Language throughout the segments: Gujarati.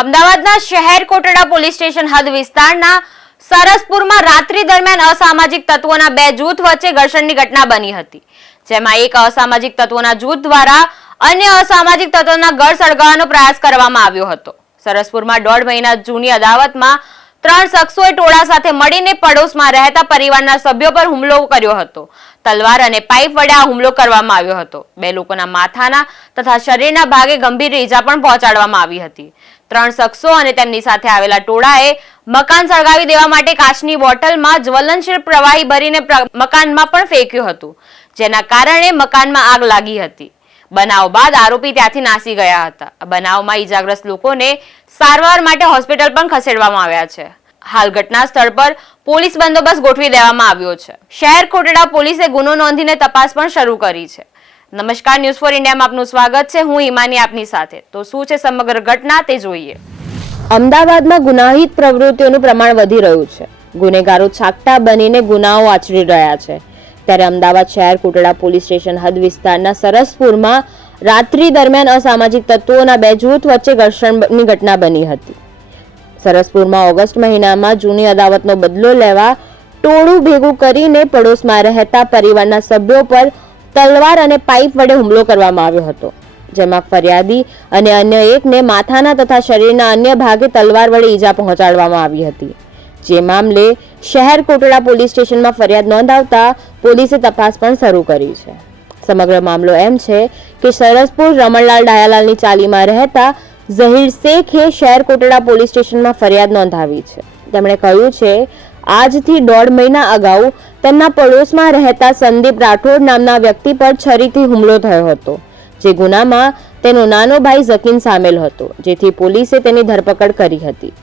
અમદાવાદના શહેર કોટડા પોલીસ સ્ટેશન હદ વિસ્તારના સરસપુરમાં રાત્રિ દરમિયાન અસામાજિક તત્વોના બે જૂથ વચ્ચે ઘર્ષણની ઘટના બની હતી, જેમાં એક અસામાજિક તત્વોના જૂથ દ્વારા અન્ય અસામાજિક તત્વોના ઘર સળગાવવાનો પ્રયાસ કરવામાં આવ્યો હતો। સરસપુરમાં 1.5 મહિના જૂની અદાવતમાં 3 શખ્સોએ ટોળા સાથે મળીને પડોશમાં રહેતા પરિવારના સભ્યો પર હુમલો કર્યો હતો। તલવાર અને પાઇપ વડે આ હુમલો કરવામાં આવ્યો હતો। 2 લોકોના માથાના તથા શરીરના ભાગે ગંભીર ઈજા પણ પહોંચાડવામાં આવી હતી। 3 શખ્સો અને તેમની સાથે આવેલા ટોળાએ મકાન સળગાવી દેવા માટે કાચની બોટલમાં જ્વલનશીલ પ્રવાહી ભરીને મકાનમાં પણ ફેંક્યું હતું, જેના કારણે મકાનમાં આગ લાગી હતી। બનાવ બાદ આરોપી ત્યાંથી નાસી ગયા હતા। આ બનાવમાં ઈજાગ્રસ્ત લોકોને સારવાર માટે હોસ્પિટલ પણ ખસેડવામાં આવ્યા છે। હાલ ઘટના સ્થળ પર પોલીસ બંદોબસ્ત ગોઠવી દેવામાં આવ્યો છે। શહેર કોટડા પોલીસે ગુનો નોંધીને તપાસ પણ શરૂ કરી છે। નમસ્કાર, ન્યૂઝ ફોર ઇન્ડિયામાં આપનું સ્વાગત છે। હું હિમાની આપની સાથે। તો શું છે સમગ્ર ઘટના તે જોઈએ। અમદાવાદમાં ગુનાહિત પ્રવૃત્તિઓનું પ્રમાણ વધી રહ્યું છે। ગુનેગારો છાકટા બનીને ગુનાઓ આચરી રહ્યા છે। ત્યારે અમદાવાદ શહેર કોટડા પોલીસ સ્ટેશન હદ વિસ્તારના સરસપુરમાં રાત્રિ દરમિયાન અસામાજિક તત્વોના બે જૂથ વચ્ચે ઘર્ષણની ઘટના બની હતી। સરસપુરમાં ઓગસ્ટ મહિનામાં જૂની અદાવતનો બદલો લેવા ટોળું ભેગું કરીને પડોશમાં રહેતા પરિવારના સભ્યો પર તલવાર અને પાઇપ વડે હુમલો કરવામાં આવ્યો હતો, જેમાં ફરિયાદી અને અન્ય એકને માથાના તથા શરીરના અન્ય ભાગે તલવાર વડે ઈજા પહોંચાડવામાં આવી હતી। જે મામલે શહેર કોટડા પોલીસ સ્ટેશનમાં ફરિયાદ નોંધાવતા પોલીસે તપાસ પણ શરૂ કરી છે। સમગ્ર મામલો એમ છે કે સરસપુર રમણલાલ ડાયાલાલની ચાલીમાં રહેતા ઝહીર શેખે શહેર કોટડા પોલીસ સ્ટેશનમાં ફરિયાદ નોંધાવી છે। તેમણે કહ્યું છે આજથી 1.5 મહિના અગાઉ તેમના પડોશમાં રહેતા સંદીપ રાઠોડ નામના વ્યક્તિ પર છરીથી હુમલો થયો હતો, જે ગુનામાં તેનો નાનો ભાઈ ઝકીન સામેલ હતો, જેથી પોલીસે તેની ધરપકડ કરી હતી।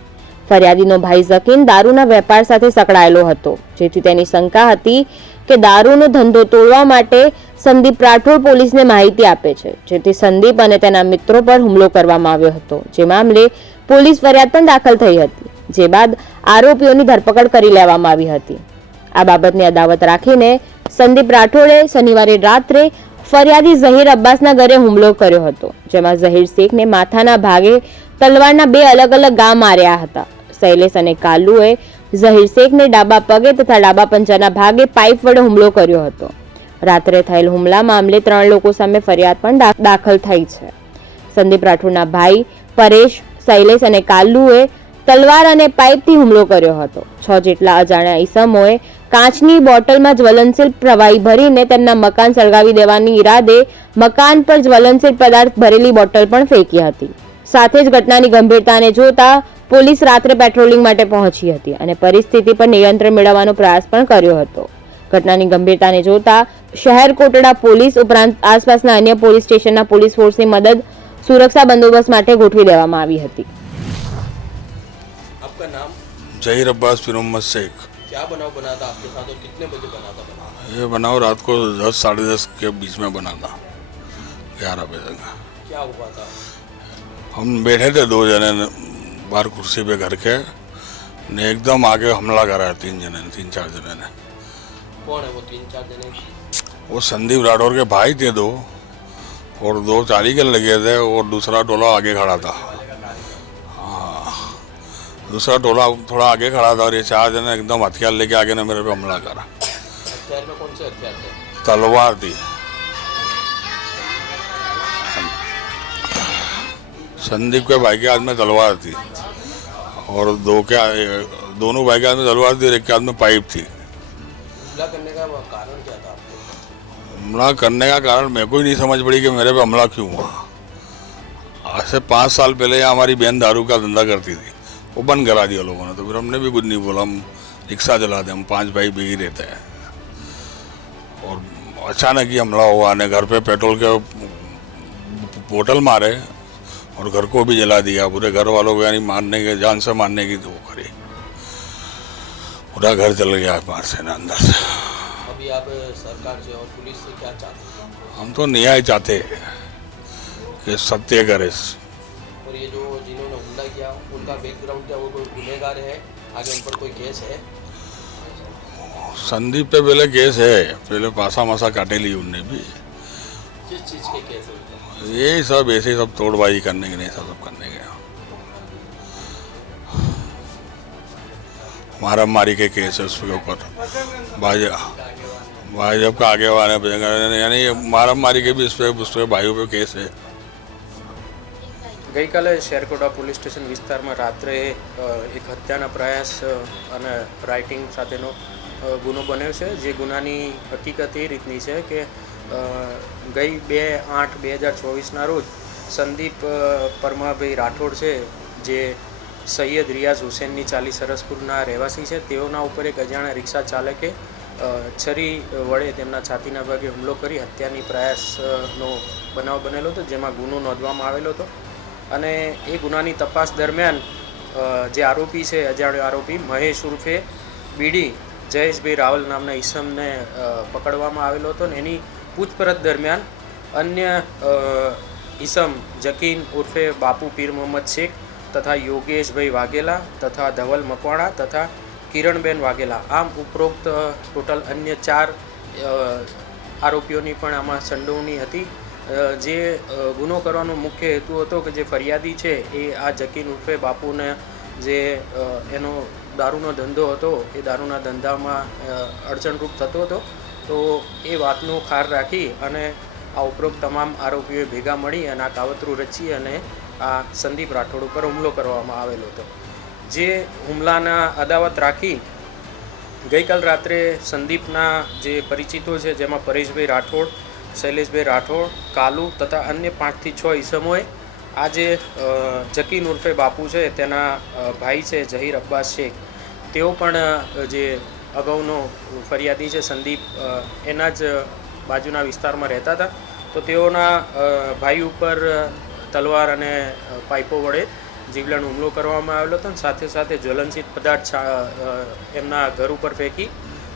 ફરિયાદીનો ભાઈ ઝકીન દારૂના વેપાર સાથે સંકળાયેલો હતો, જેથી તેની શંકા હતી કે દારૂનો ધંધો તોડવા માટે સંદીપ રાઠોડ પોલીસને માહિતી આપે છે, જેથી સંદીપ અને તેના મિત્રો પર હુમલો કરવામાં આવ્યો હતો। જે મામલે પોલીસ ફરિયાદ પણ દાખલ થઈ હતી, જે બાદ આરોપીઓની ધરપકડ કરી લેવામાં આવી હતી। આ બાબતની અદાવત રાખીને સંદીપ રાઠોડે શનિવારે રાત્રે ફરિયાદી ઝહીર અબ્બાસના ઘરે હુમલો કર્યો હતો, જેમાં ઝહીર શેખને માથાના ભાગે તલવારના 2 અલગ અલગ ઘા માર્યા હતા। શૈલેષ અને કાલુએ ઝહીર શેખને ડાબા પગે તથા ડાબા પંજાના ભાગે પાઇપ વડે હુમલો કર્યો હતો। રાત્રે થયેલ હુમલા મામલે 3 લોકો સામે ફરિયાદ પણ દાખલ થઈ છે। સંદીપ રાઠોડના ભાઈ પરેશ, શૈલેષ અને કાલુએ તલવાર અને પાઇપથી હુમલો કર્યો હતો। 6 જેટલા અજાણ્યા ઈસમોએ કાચની બોટલમાં જ્વલનશીલ પ્રવાહી ભરીને તેમના મકાન સળગાવી દેવાની ઈરાદે મકાન પર જ્વલનશીલ પદાર્થ ભરેલી બોટલ પણ ફેંકી હતી। સાથે જ ઘટનાની ગંભીરતાને જોતા પોલીસ રાત્રે પેટ્રોલિંગ માટે પહોંચી હતી અને પરિસ્થિતિ પર નિયંત્રણ મેળવવાનો પ્રયાસ પણ કર્યો હતો। ઘટનાની ગંભીરતાને જોતા શહેર કોટડા પોલીસ ઉપરાંત આસપાસના અન્ય પોલીસ સ્ટેશનના પોલીસ ફોર્સની મદદ સુરક્ષા બંદોબસ્ત માટે ગોઠવી દેવામાં આવી હતી। आपका नाम? जहीर अब्बास फिर मोहम्मद शेख। क्या बनाव बना था आपके साथ और कितने बजे बना था बनाव? ये बनाव रात को 10 साढ़े 10 के बीच में बना था, 11 बजे का। क्या हुआ था? हम बैठे थे 2 जने बाहर कुर्सी पे घर के, ने एकदम आगे हमला करा 3-4 जने ने। कौन है वो 3-4 जने? वो संदीप राठौर के भाई थे 2, और 2 चाली के लगे थे, और दूसरा टोला आगे खड़ा था। हाँ, दूसरा टोला थोड़ा आगे खड़ा था, और ये 4 जने एकदम हथियार लेके आगे ने मेरे पे हमला करा। हथियार में कौन से हथियार थे? तलवार थी। संदीप के भाई के हाथ में तलवार थी, और दोनों भाई के हाथ में तलवार थी और एक के हाथ में पाइप थी। हमला करने का कारण क्या था आपको? हमला करने का कारण मेरे को ही नहीं समझ पड़ी कि मेरे पे हमला क्यों हुआ। आज से 5 साल पहले यहाँ हमारी बहन दारू का धंधा करती थी, वो बंद करा दिया लोगों ने, तो फिर हमने भी कुछ नहीं बोला। हम रिक्शा चलाते, हम 5 भाई भी रहते हैं, और अचानक ही हमला हुआ ने घर पे पेट्रोल के बोतल मारे और घर को भी जला दिया। पूरे घर वालों को यानी मारने के, जान से मारने की वो करी। पूरा घर जल गया बाहर से ना अंदर से। अभी आप सरकार से और पुलिस से क्या चाहते हैं? हम तो न्याय चाहते हैं कि सत्य करे। और ये जो जिन्होंने हमला किया उनका बैकग्राउंड क्या, वो कोई गुनहगार है? आगे उन पर कोई केस है? संदीप पे पहले केस है, पहले पासा मासा काटे ली उनने भी। किस चीज़ के केस है? ये सब ऐसे सब तोड़बाजी करने के नहीं, सब करने के। मारा मारी के केस है उसके ऊपर। भाजपा का आगे वाले यानी मारा मारी के भी उस पर भाइयों पे केस है। ગઈકાલે શેરકોટા પોલીસ સ્ટેશન વિસ્તારમાં રાત્રે એક હત્યાના પ્રયાસ અને રાઇટિંગ સાથેનો ગુનો બન્યો છે, જે ગુનાની હકીકત એ રીતની છે કે ગઈ 2/8/2024ના રોજ સંદીપ પરમાભાઈ રાઠોડ છે, જે સૈયદ રિયાઝ હુસેનની ચાલી સરસપુરના રહેવાસી છે, તેઓના ઉપર એક અજાણ્યા રિક્ષા ચાલકે છરી વડે તેમના છાતીના ભાગે હુમલો કરી હત્યાની પ્રયાસનો બનાવ બનેલો હતો, જેમાં ગુનો નોંધવામાં આવેલો હતો। અને એ ગુનાની તપાસ દરમિયાન જે આરોપી છે, અજાણ્યો આરોપી મહેશ ઉર્ફે બીડી જયેશભાઈ રાવલ નામના ઈસમને પકડવામાં આવેલો હતો અને એની પૂછપરછ દરમિયાન અન્ય ઈસમ જકીન ઉર્ફે બાપુ પીર મોહમ્મદ શેખ તથા યોગેશભાઈ વાઘેલા તથા ધવલ મકવાણા તથા કિરણબેન વાઘેલા, આમ ઉપરોક્ત ટોટલ અન્ય 4 આરોપીઓની પણ આમાં સંડોવણી હતી। જે ગુનો કરવાનો મુખ્ય હેતુ હતો કે જે ફરિયાદી છે એ આ જકીન ઉર્ફે બાપુને જે એનો દારૂનો ધંધો હતો એ દારૂના ધંધામાં અડચણરૂપ થતો હતો, તો એ વાતનો ખાર રાખી અને આ ઉપરોક્ત તમામ આરોપીઓએ ભેગા મળી અને આ કાવતરું રચી અને આ સંદીપ રાઠોડ ઉપર હુમલો કરવામાં આવેલો હતો। જે હુમલાના અદાવત રાખી ગઈકાલ રાત્રે સંદીપના જે પરિચિતો છે, જેમાં પરેશભાઈ રાઠોડ, શૈલેષભાઈ રાઠોડ, કાલુ તથા અન્ય 5 થી 6 ઈસમોએ આજે જકીન ઉર્ફે બાપુ છે તેના ભાઈ છે જહીર અબ્બાસ શેખ, તેઓ પણ જે અગાઉનો ફરિયાદી છે સંદીપ એના જ બાજુના વિસ્તારમાં રહેતા હતા, તો તેઓના ભાઈ ઉપર તલવાર અને પાઇપો વડે જીવલેણ હુમલો કરવામાં આવેલો હતો। સાથે સાથે જ્વલનશીલ પદાર્થ એમના ઘર ઉપર ફેંકી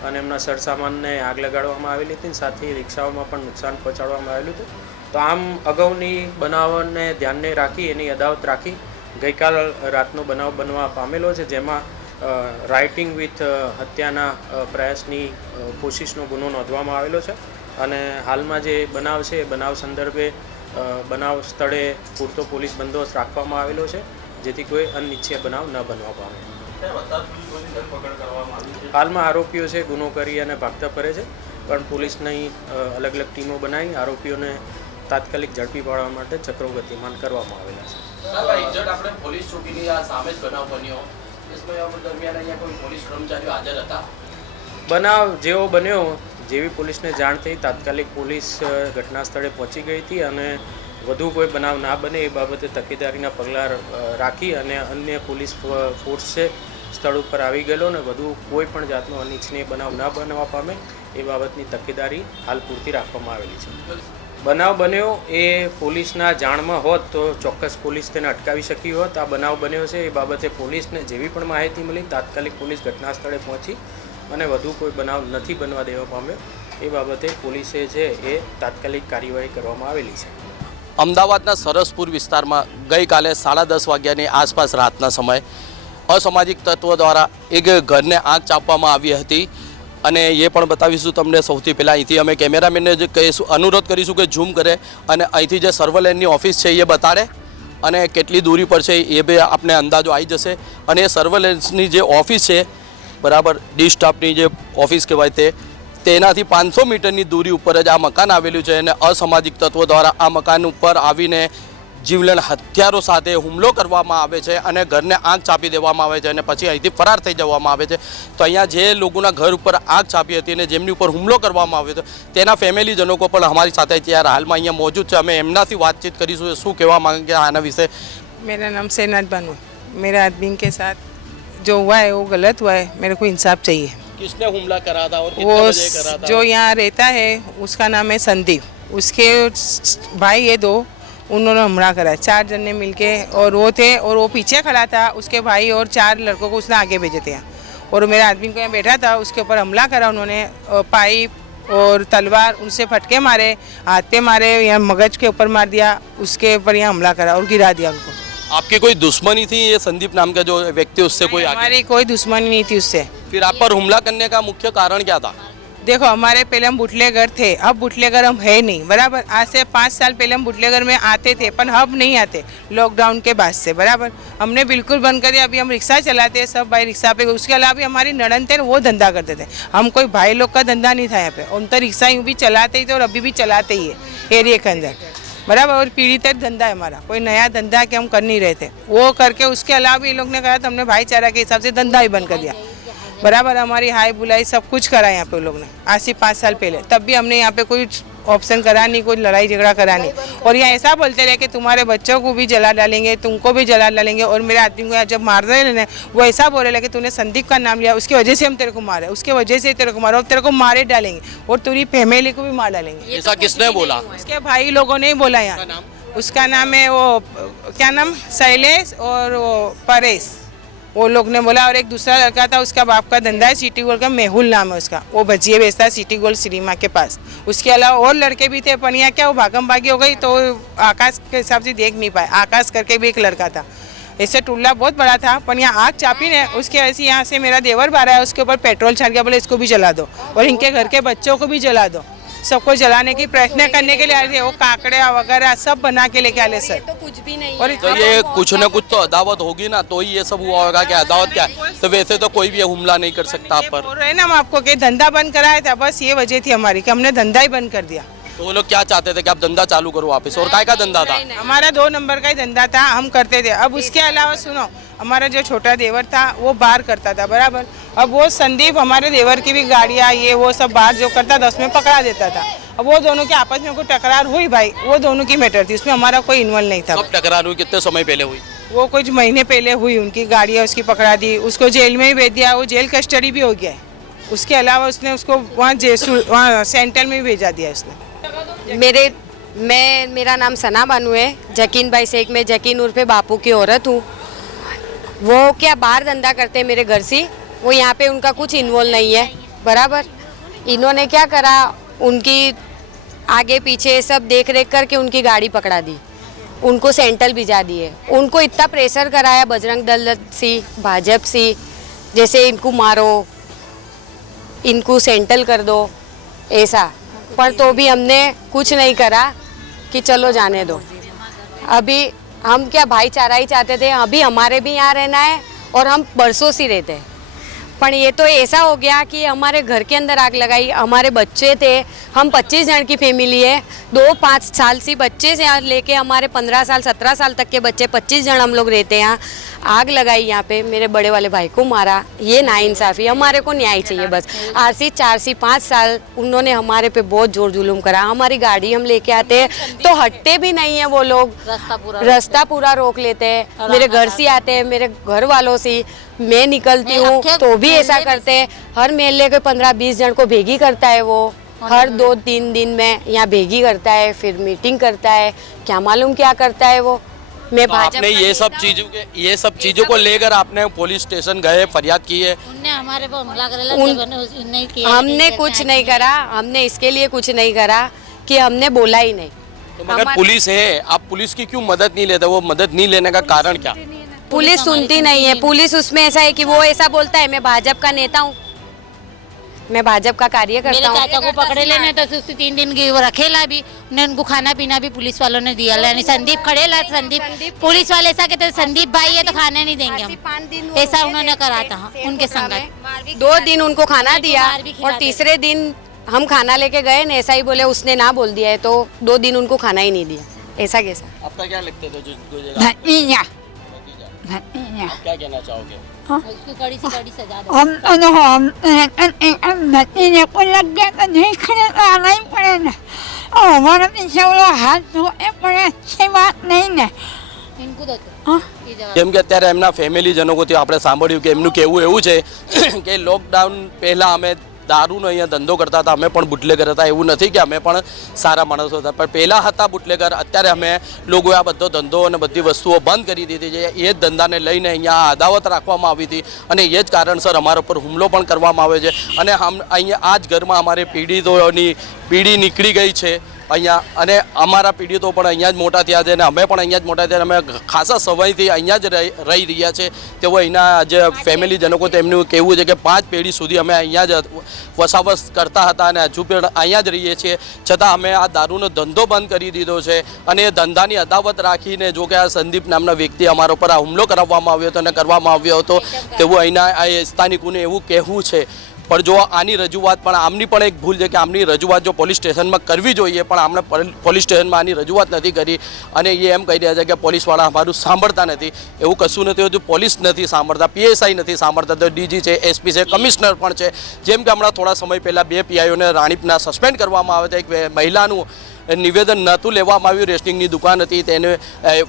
અને એમના સરસામાનને આગ લગાડવામાં આવેલી હતી, સાથે રિક્ષાઓમાં પણ નુકસાન પહોંચાડવામાં આવેલું હતું। તો આમ અગાઉની બનાવને ધ્યાને રાખી એની અદાવત રાખી ગઈકાલ રાતનો બનાવ બનવા પામેલો છે, જેમાં રાઇટિંગ વિથ હત્યાના પ્રયાસની કોશિશનો ગુનો નોંધવામાં આવેલો છે અને હાલમાં જે બનાવ છે એ બનાવ સંદર્ભે બનાવ સ્થળે પૂરતો પોલીસ બંદોબસ્ત રાખવામાં આવેલો છે, જેથી કોઈ અનિચ્છનીય બનાવ ન બનવા પામે। હાલમાં આરોપીઓ છે ગુનો કરી અને ભાગતા ફરે છે, પણ પોલીસની અલગ અલગ ટીમો બનાવી આરોપીઓને તાત્કાલિક ઝડપી પાડવા માટે ચક્રો ગતિમાન કરવામાં આવેલા છે। એક્ઝેક્ટ આપણે પોલીસ ચોકીની આ સામે જ બનાવ બન્યો, इसमें દરમિયાન અહીંયા કોઈ પોલીસ કર્મચારીઓ હાજર હતા? બનાવ જેવો બન્યો, જેવી પોલીસને જાણ થઈ તાત્કાલિક પોલીસ ઘટના સ્થળે પહોંચી ગઈ હતી અને વધુ કોઈ બનાવ ના બને એ બાબતે તકેદારીના પગલાં રાખી અને અન્ય પોલીસ ફોર્સ છે સ્થળ ઉપર આવી ગયેલો અને વધુ કોઈ પણ જાતનો અનિચ્છનીય બનાવ ન બનવા પામે એ બાબતની તકેદારી હાલ પૂરતી રાખવામાં આવેલી છે। બનાવ બન્યો એ પોલીસના જાણમાં હોત તો ચોક્કસ પોલીસ તેને અટકાવી શકી હોત। આ બનાવ બન્યો છે એ બાબતે પોલીસને જેવી પણ માહિતી મળી તાત્કાલિક પોલીસ ઘટના સ્થળે પહોંચી અને વધુ કોઈ બનાવ નથી બનવા દેવા પામ્યો એ બાબતે પોલીસે છે એ તાત્કાલિક કાર્યવાહી કરવામાં આવેલી છે। અમદાવાદના સરસપુર વિસ્તારમાં ગઈકાલે 10:30 વાગ્યાની આસપાસ રાતના સમયે અસામાજિક તત્વો દ્વારા એક ઘરને આગ ચાંપવામાં આવી હતી અને એ પણ બતાવીશું તમને। સૌથી પહેલાં અહીંથી અમે કેમેરામેનને જે કહીશું, અનુરોધ કરીશું કે ઝૂમ કરે અને અહીંથી જે સર્વેલન્સની ઓફિસ છે એ બતાડે અને કેટલી દૂરી પર છે એ બી આપણે અંદાજો આવી જશે। અને એ સર્વેલન્સની જે ઓફિસ છે બરાબર ડી સ્ટાફની જે ઓફિસ કહેવાય તેનાથી 500 મીટરની દૂરી ઉપર જ આ મકાન આવેલું છે અને અસામાજિક તત્વો દ્વારા આ મકાન ઉપર આવીને જીવલેણ હથિયારો સાથે હુમલો કરવામાં આવે છે અને ઘરને આગ ચાંપી દેવામાં આવે છે અને પછી અહીંથી ફરાર થઈ જવામાં આવે છે। તો અહીંયા જે લોકોના ઘર ઉપર આગ ચાંપી હતી અને જેમની ઉપર હુમલો કરવામાં આવ્યો હતો તેના ફેમિલીજનો પણ અમારી સાથે અત્યારે હાલમાં અહીંયા મોજૂદ છે। અમે એમનાથી વાતચીત કરીશું, શું કહેવા માંગે આના વિશે। मेरा नाम सेनात बानो, मेरे आदमी के साथ जो हुआ है वो गलत हुआ है, मेरे को इंसाफ चाहिए। किसने हमला करा था और वो कितने बजे करा था? जो यहाँ रहता है उसका नाम है संदीप, उसके भाई ये 2 उन्होंने हमला करा, 4 जन ने मिलके और वो थे और वो पीछे खड़ा था, उसके भाई और 4 लड़कों को उसने आगे भेजे थे और मेरे आदमी को यहाँ बैठा था, उसके ऊपर हमला करा उन्होंने, पाइप और तलवार उनसे फटके मारे, हाथ पे मारे, यहाँ मगज के ऊपर मार दिया, उसके ऊपर यहाँ हमला करा और गिरा दिया उनको। आपकी कोई दुश्मनी थी ये संदीप नाम का जो व्यक्ति, उससे कोई आगे? हमारी कोई दुश्मनी नहीं थी उससे। फिर आप पर हमला करने का मुख्य कारण क्या था? देखो हमारे पहले हम बुटलेगर थे, अब बुटलेगर हम है नहीं, बराबर। आज से 5 साल पहले हम बुटलेगर में आते थे, पर अब नहीं आते लॉकडाउन के बाद से, बराबर। हमने बिल्कुल बंद कर दिया। अभी हम रिक्शा चलाते हैं, सब भाई रिक्शा पे। उसके अलावा भी हमारी नड़न थे, वो धंधा करते थे। हम कोई भाई लोग का धंधा नहीं था यहाँ पे। हम तो रिक्शा यूँ भी चलाते ही थे और अभी भी चलाते ही है एरिया के अंदर, बराबर। और पीढ़ी तक धंधा है हमारा, कोई नया धंधा के हम कर नहीं रहे थे। वो करके उसके अलावा भी ये लोग ने कहा तो हमने भाईचारा के हिसाब से धंधा ही बंद कर दिया, बराबर। हमारी हाई बुलाई सब कुछ करा यहाँ पे लोग ने, आज से 5 साल पहले। तब भी हमने यहाँ पे कोई ऑप्शन करा नहीं, कोई लड़ाई झगड़ा करा नहीं। और यहाँ ऐसा बोलते रहे कि तुम्हारे बच्चों को भी जला डालेंगे, तुमको भी जला डालेंगे। और मेरे आदमी को यहाँ जब मार रहे ना, वो ऐसा बोल रहे कि तूने संदीप का नाम लिया, उसकी वजह से हम तेरे को मारे, उसके वजह से तेरे को मारे, और तेरे को मारे डालेंगे और तेरी फैमिली को भी मार डालेंगे। ऐसा किसने बोला? उसके भाई लोगों ने ही बोला यहाँ। उसका नाम है वो क्या नाम, शैलेश और वो परेश, वो लोग ने बोला। और एक दूसरा लड़का था, उसका बाप का धंधा है सिटी गोल्ड का, मेहुल नाम है उसका, वो भजिए बेचता है सिटी गोल्ड सिनेमा के पास। उसके अलावा और लड़के भी थे, पर यहाँ क्या वो भागम भागी हो गई तो आकाश के हिसाब से देख नहीं पाए। आकाश करके भी एक लड़का था, ऐसे टुल्ला बहुत बड़ा था। पर यहाँ आग चापी ने, उसके वजह से यहाँ से मेरा देवर बारह है, उसके ऊपर पेट्रोल छाट गया, बोले इसको भी जला दो और इनके घर के बच्चों को भी जला दो। सबको जलाने की प्रयत्न करने के लिए आए थे। वो काकड़े वगैरह सब बना के लेके आए सर। तो कुछ भी नहीं और तो ये कुछ न कुछ तो अदावत होगी ना, तो ही ये सब हुआ होगा। क्या अदावत क्या है? तो वैसे तो कोई भी हमला नहीं कर सकता आप पर। बोल रहे हैं ना हम आपको कि धंधा बंद कराया था, बस ये वजह थी हमारी कि हमने धंधा ही बंद कर दिया। तो वो लोग क्या चाहते थे कि आप धंधा चालू करो वापस? और काय का धंधा था? हमारा 2 नंबर का ही धंधा था, हम करते थे। अब उसके अलावा सुनो, हमारा जो छोटा देवर था वो बाहर करता था, बराबर। अब वो संदीप हमारे देवर की भी गाड़ियाँ ये वो सब बाहर जो करता था उसमें पकड़ा देता था। अब वो दोनों के आपस में कोई टकरार हुई भाई, वो दोनों की मैटर थी, उसमें हमारा कोई इन्वॉल्व नहीं था। कब टकरार हुई? कितने समय पहले हुई? वो कुछ महीने पहले हुई, उनकी गाड़ियाँ उसकी पकड़ा दी, उसको जेल में ही भेज दिया। वो जेल कस्टडी भी हो गया है। उसके अलावा उसने उसको वहाँ सेंट्रल में भी भेजा दिया उसने। मेरा नाम सना बानू है, जकीन भाई शेख में, जकीन उर्फे बापू की औरत हूँ। वो क्या बाहर धंधा करते हैं मेरे घर से, वो यहाँ पे उनका कुछ इन्वॉल्व नहीं है, बराबर। इन्होंने क्या करा, उनकी आगे पीछे सब देख रेख करके उनकी गाड़ी पकड़ा दी, उनको सेंट्रल भिजा दिए। उनको इतना प्रेशर कराया बजरंग दल से, भाजपा से, जैसे इनको मारो, इनको सेंट्रल कर दो, ऐसा। पर तो भी हमने कुछ नहीं करा कि चलो जाने दो। अभी हम क्या भाईचारा ही चाहते थे, अभी हमारे भी यहाँ रहना है और हम बरसों से रहते हैं। पर ये तो ऐसा हो गया कि हमारे घर के अंदर आग लगाई। हमारे बच्चे थे, हम 25 जन की फैमिली है, 2-5 साल से बच्चे से यहाँ लेके हमारे 15 साल 17 साल तक के बच्चे, 25 जन हम लोग रहते हैं यहाँ। आग लगाई यहाँ पे, मेरे बड़े वाले भाई को मारा, ये नाइंसाफ़ी। हमारे को न्याय चाहिए बस। आज से 4 से 5 साल उन्होंने हमारे पे बहुत जोर जुलूम करा। हमारी गाड़ी हम लेके आते हैं तो हटते भी नहीं है वो लोग, रास्ता पूरा रोक लेते हैं। मेरे घर से आते हैं, मेरे घर वालों से मैं निकलती हूँ तो भी ऐसा करते हैं। हर मेले के 15-20 जन को भेगी करता है वो, हर 2-3 दिन में यहाँ भेगी करता है, फिर मीटिंग करता है, क्या मालूम क्या करता है वो। मैं तो आपने ये सब चीजों को लेकर आपने पुलिस स्टेशन गए, फरियाद की है? उनने हमारे पर हमला करेला, नहीं किया। हमने कुछ नहीं करा, हमने इसके लिए कुछ नहीं करा कि हमने बोला ही नहीं। तो मगर पुलिस है, आप पुलिस की क्यों मदद नहीं लेते? वो मदद नहीं लेने का कारण क्या? पुलिस सुनती नहीं है। पुलिस उसमें ऐसा है कि वो ऐसा बोलता है मैं भाजपा का नेता हूँ, मैं भाजपा का कार्यकर्ता मेरे हूँ। चाचा को पकड़े लेने तो उससे 3 दिन की वो रखेला भी, उन्हें उनको खाना पीना भी पुलिस वालों ने दिया। यानी संदीप खड़ेला, संदीप पुलिस वाले ऐसा कहते संदीप भाई है तो खाने नहीं देंगे हम, ऐसा उन्होंने करा था उनके संग। 2 दिन उनको खाना दिया और तीसरे दिन हम खाना लेके गए ना, ऐसा ही बोले, उसने ना बोल दिया है तो 2 दिन उनको खाना ही नहीं दिया। ऐसा कैसा? आपका क्या लगता है? क्या कहना चाहोगे? उसको कड़ी से कड़ी सजा दो। हम भतीजे को लग गया तो नहीं खड़े आना ही पड़ेगा और हमारे पीछे वो लोग हाथ धोने पड़े, अच्छी बात नहीं ने। इनको दो કેમ કે અત્યારે એમના ફેમિલીજનોથી આપણે સાંભળ્યું કે એમનું કહેવું એવું છે કે લોકડાઉન પહેલાં અમે દારૂનો અહીંયા ધંધો કરતા હતા, અમે પણ બુટલેગર હતા। એવું નથી કે અમે પણ સારા માણસો હતા, પણ પહેલાં હતા બુટલેગર। અત્યારે અમે લોકોએ આ બધો ધંધો અને બધી વસ્તુઓ બંધ કરી દીધી છે। એ જ ધંધાને લઈને અહીંયા અદાવત રાખવામાં આવી હતી અને એ જ કારણસર અમારા ઉપર હુમલો પણ કરવામાં આવે છે। અને અહીંયા આ જ ઘરમાં અમારે પીડિતોની પીડી નીકળી ગઈ છે અહીંયા, અને અમારા પીડિતો પણ અહીંયા જ મોટા થયા છે અને અમે પણ અહીંયા જ મોટા થયા. અમે ખાસા સમયથી અહીંયા જ રહી રહ્યા છે. તેઓ અહીંના જે ફેમિલીજનકો તેમનું કહેવું છે કે 5 પેઢી સુધી અમે અહીંયા જ વસાવસ કરતા હતા અને હજુ પણ અહીંયા જ રહીએ છીએ. છતાં અમે આ દારૂનો ધંધો બંધ કરી દીધો છે અને એ ધંધાની અદાવત રાખીને જો કે આ સંદીપ નામના વ્યક્તિ અમારા ઉપર આ હુમલો કરવામાં આવ્યો હતો અને કરવામાં આવ્યો હતો તેવું અહીંના આ સ્થાનિકોને એવું કહેવું છે. પણ જો આની રજૂઆત પણ આમની પણ એક ભૂલ છે કે આમની રજૂઆત જો પોલીસ સ્ટેશનમાં કરવી જોઈએ, પણ આમણે પોલીસ સ્ટેશનમાં આની રજૂઆત નથી કરી અને એ એમ કહી રહ્યા છે કે પોલીસવાળા અમારું સાંભળતા નથી. એવું કશું નથી હોતું. પોલીસ નથી સાંભળતા, PSI નથી સાંભળતા, તો DG છે, SP છે, કમિશનર પણ છે. જેમ કે હમણાં થોડા સમય પહેલાં 2 PIઓને રાણીપના સસ્પેન્ડ કરવામાં આવે છે. એક મહિલાનું નિવેદન નહોતું લેવામાં આવ્યું, રેશનિંગની દુકાન હતી તેને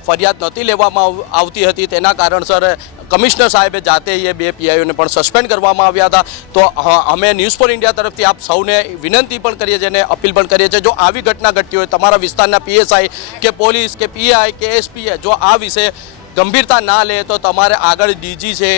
ફરિયાદ નહોતી લેવામાં આવતી હતી, તેના કારણસર કમિશનર સાહેબે જાતે એ 2 PIઓને પણ સસ્પેન્ડ કરવામાં આવ્યા હતા. તો અમે ન્યૂઝ ફોર ઇન્ડિયા તરફથી આપ સૌને વિનંતી પણ કરીએ છીએ અને અપીલ પણ કરીએ છીએ, જો આવી ઘટના ઘટતી હોય તમારા વિસ્તારના PSI કે પોલીસ કે PI કે SP જો આ વિશે ગંભીરતા ના લે તો તમારે આગળ DG છે,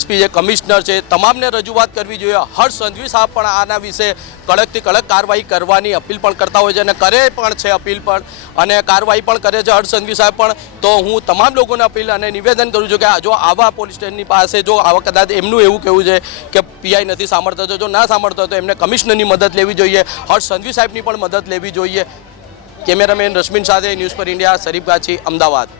SP છે, કમિશનર છે, તમામને રજૂઆત કરવી જોઈએ. હર્ષ સંઘવી સાહેબ પણ આના વિશે કડકથી કડક કાર્યવાહી કરવાની અપીલ પણ કરતા હોય છે અને કરે પણ છે અપીલ પણ અને કાર્યવાહી પણ કરે છે હર્ષ સંઘવી સાહેબ પણ. તો હું તમામ લોકોને અપીલ અને નિવેદન કરું છું કે જો આવા પોલીસ સ્ટેશનની પાસે જો આવા કદાચ એમનું એવું કહેવું છે કે PI નથી સાંભળતા, જો ના સાંભળતા તો એમને કમિશનરની મદદ લેવી જોઈએ, હર્ષ સંઘવી સાહેબની પણ મદદ લેવી જોઈએ. કેમેરામેન રશ્મિન સાથે news for India, Sharif ગાછી, Ahmedabad.